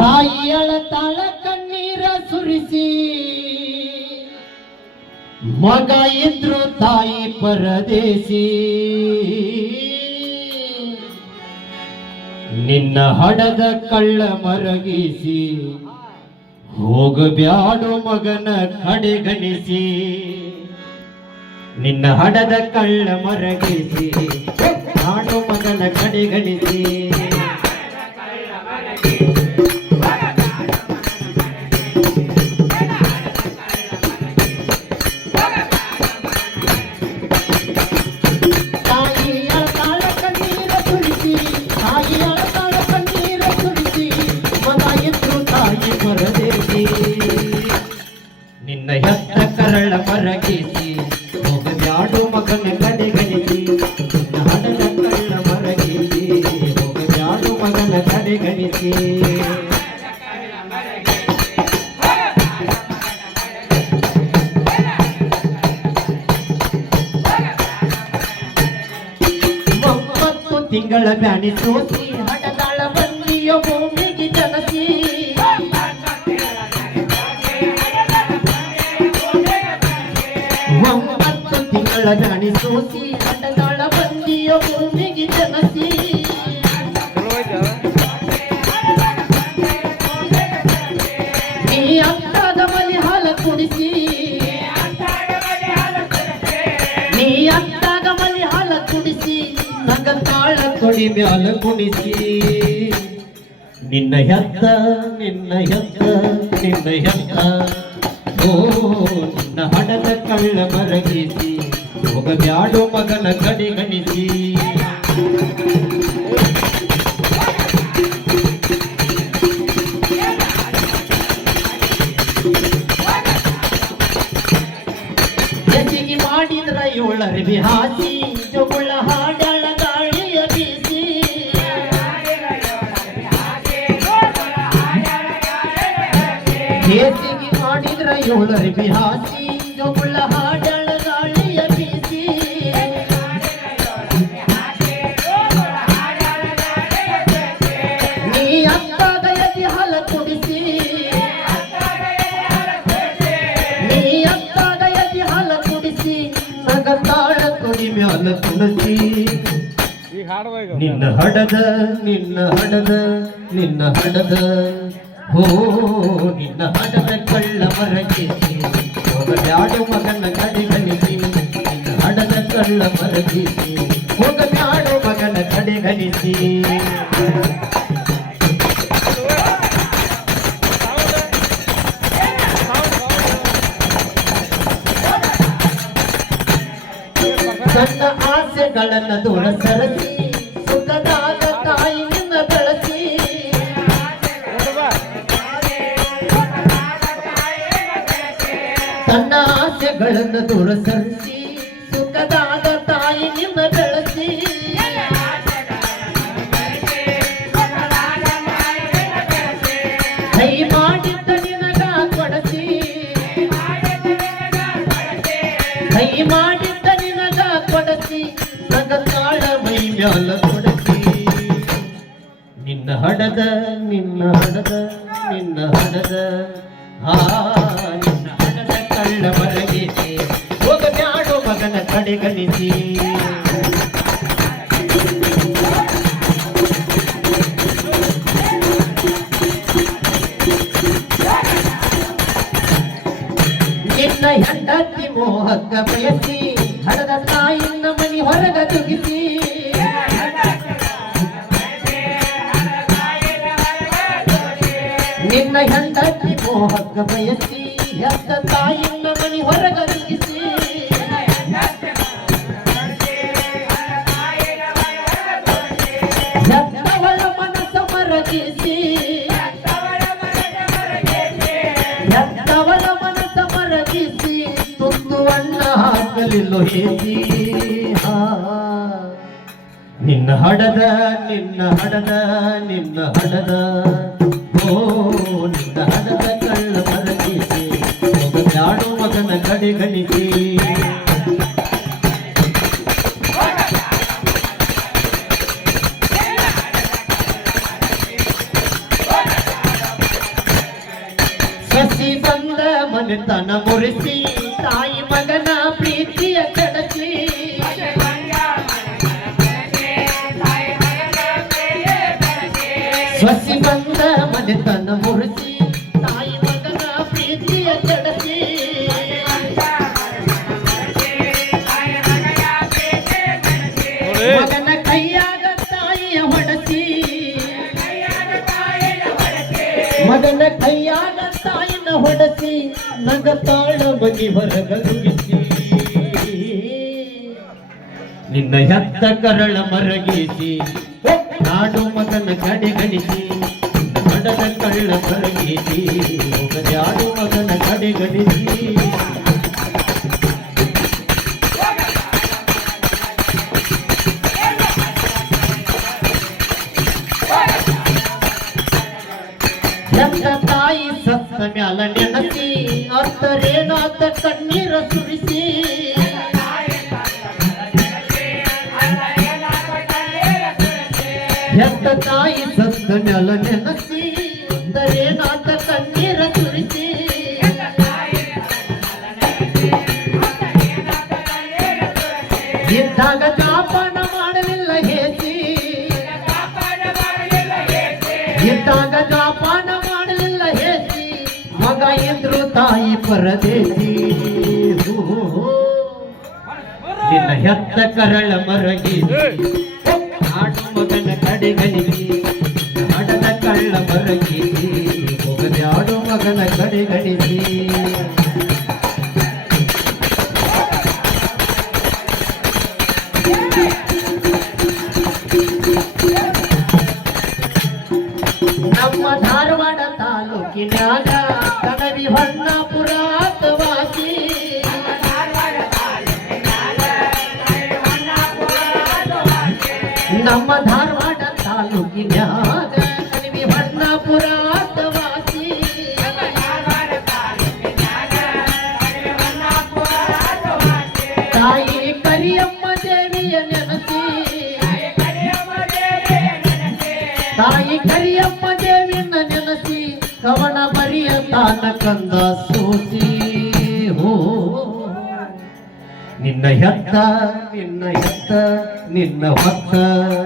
ತಾಯಿ ತಾಳ ಕಣ್ಣೀರ ಸುರಿಸಿ. ಮಗ ಇದ್ರು ತಾಯಿ ಪರದೇಸಿ ನಿನ್ನ ಹಡದ ಕಳ್ಳ ಮರಗಿಸಿ. ಹೋಗಬ್ಯಾಡು ಮಗನ ಕಡೆಗಣಿಸಿ ನಿನ್ನ ಹಡದ ಕಳ್ಳ ಮರಗಿಸಿ. ನಾಡು ಮಗನ ಕಡೆಗಣಿಸಿ ನಿನ್ನ ಹೆತ್ತ ಕರಳ ಮರಗಿಸಿ ಹೋಗಬ್ಯಾಡು ಮಗನ ಕಡೆಗಣಿಸಿ ನಿನ್ನ ಹಡದ ಕಳ್ಳ ಮರಗಿಸಿ ಹೋಗಬ್ಯಾಡು ಮಗನ ಕಡೆಗಣಿಸಿ ತಿಂಗಳ ಬ್ಯಾಣಿ ಸೋಸಿ ಹಡದಾಳ ಬಂದಿಯೋ ಭೂಮಿಗೆ ಜನಸಿ. ಒಂಬತ್ತು ತಿಂಗಳ ಬ್ಯಾಣಿ ಸೋಸಿ ಹಡದಾಳ ಬಂದಿಯ ಭೂಮಿಗೆ ಜನಸಿ. ನಗ ತಾಳ ಕೊಡಿ ಮ್ಯಾಲ ಕುಣಿಸಿ ನಿನ್ನ ಹೆತ್ತ ನಿನ್ನ ಹೆತ್ತ ನಿನ್ನ ಹೆತ್ತ. ಓ, ನಿನ್ನ ಹಡದ ಕಳ್ಳ ಮರಗಿಸಿ. ಹೋಗಬ್ಯಾಡು ಮಗನ ಕಡೆಗಣಿಸಿ ಹೆಚ್ಚಿಗೆ ಏಳರಿವಿ ಹಾಸಿ ಜೋಗುಳ ಹಾಡಳ ಗಾಳಿಯ ಬೀಸಿ ನೀ ಅತ್ತಾಗ ಎದಿ ಹಲ ಕುಡಿಸಿ. ನೀ ಅತ್ತಾಗ ಎದಿ ಹಲ ಕುಡಿಸಿ ನಗ ತಾಳ ಕೊಡಿ ಮ್ಯಾಲ ನಿನ್ನ ಹಡದ ನಿನ್ನ ಹಡದ ನಿನ್ನ ಹಡದ. ಹೋ ನಿನ್ನ ಹಡದ ಕಳ್ಳ ಮರಗಿಸಿ ಹೋಗಬ್ಯಾಡು ಮಗನ ಕಡೆಗಣಿಸಿ ನಿನ್ನ ಹಡದ ಕಳ್ಳ ಮರಗಿಸಿ ಹೋಗಬ್ಯಾಡು ಮಗನ ಕಡೆಗಣಿಸಿ ಸಣ್ಣ ಆಸೆಗಳನ್ನ ದೂರ ಸರಸಿ ತನ್ನ ಆಸೆಗಳನ್ನು ದೂರ ಸರಿಸಿ ಸುಖದಾದ ತಾಯಿ ನಿನ್ನ ಬೆಳೆಸಿ. ಕೈ ಮಾಡಿದ್ದ ನಿನಗ ಕೊಡಸಿ. ಕೈ ಮಾಡಿದ್ದ ನಿನಗ ಕೊಡಸಿ. ನಗತಾಳ ಮೈ ಮ್ಯಾಲ ಕೊಡಸಿ. ನಿನ್ನ ಹಡದ ನಿನ್ನ ಹಡದ ನಿನ್ನ ಹಡದ ಹಾ ಕಳ್ಳ ಮರಗಿಸಿ ಹೋಗ ಬ್ಯಾಡೋ ಮಗನ ಕಡೆಗಣಿಸಿ ನಿನ್ನ ಹೆಂಡತಿ ಮೋಹಕ್ಕ ಬಯಸಿ ಹಡದ ತಾಯಿನ ಮನಿ ಹೊರಗ ತುಗಿಸಿ. ನಿನ್ನ ಹೆಂಡತಿ ಮೋಹಕ್ಕ ಬಯಸಿ ಹೆತ್ತ ತಾಯಿನ ಮನಿ ಹೊರಗ ತುಗಿಸಿ ಹೆತ್ತವಳ ಮನಸ್ಸ ಮರಗಿಸಿ. ಹೆತ್ತವಳ ಮನಸ್ಸ ಮರಗಿಸಿ. ಹೇಸಿ ಹಾ. ನಿನ್ನ ಹಡದ ನಿನ್ನ ಹಡದ ನಿನ್ನ ಹಡದ. ಓ, ನಿನ್ನ ಹಡದ ಘಟಗಳಿಗೆ ಸಸಿ ಬಂದ ಮನೆತನ ಮುರಿಸಿ ತಾಯಿ ಮಗನ ಪ್ರೀತಿಯ ಕಡಸಿ ಸಸಿ ಬಂದ ಮನೆತನ ಮುರಿಸಿ ಮಗನ ತಾಯಿನ ತಾಯಿನ ನಗ ತಾಳ ಮಗಿ ಹೊರಗಲುಗಿಸಿ ನಿನ್ನ ಹೆತ್ತ ಕರಳ ಮರಗಿಸಿ, ನಾಡು ಮಗನ ಕಡೆಗಣಿಸಿ ಮಡದ ಕಳ್ಳ ಮರಗಿಸಿ ಮಗನ ಕಡೆಗಣಿಸಿ ಎಂತ ತಾಯಿ ಸತ್ತ ಮ್ಯಾಲ ನೆನಸಿ ಅತ್ತರೇನಾತ ಕಣ್ಣೀರ ಸುರಿಸಿ. ಎಂತ ತಾಯಿ ಸತ್ತ ಮ್ಯಾಲ ನೆನಸಿ ಅತ್ತರೇನಾತ ಕಣ್ಣೀರ ಸುರಿಸಿ. ಇದ್ದಾಗ ತಾಪನ ಮಾಡಲಿಲ್ಲ ಹೇಸಿ. ಇದ್ದಾಗ ಇದ್ರು ತಾಯಿ ಪರದೇಸಿ. ನಿನ್ನ ಹೆತ್ತ ಕರಳ ಮರಗಿ. ನಾಡು ಮಗನ ಕಡೆಗಣಿಸಿ ನಾಡದ ಕಳ್ಳ ಮರಗಿ. ಧಾರವಾಡ ತಾಲೂಕಿನಾಗ ಕಣವಿ ಹೊನ್ನಾಪುರ ವಾಸಿ ನಮ್ಮ ಧಾರವಾಡ ತಾಲೂಕಿನಾಗ ಕಣವಿ ಹೊನ್ನಾಪುರ ವಾಸಿ ತಾಯಿ ಕರಿಯಮ್ಮ ದೇವಿಯ ನೆನಸಿ ತಾಯಿ ಕರಿಯಮ್ಮ ದೇವಿನ ಕವನ ಬರಿಯ ತಾನ ಕಂದ ಸೋಸಿ ಹೋ. ನಿನ್ನ ಹೆತ್ತ ನಿನ್ನ ಹೆತ್ತ ನಿನ್ನ ಹೊತ್ತ.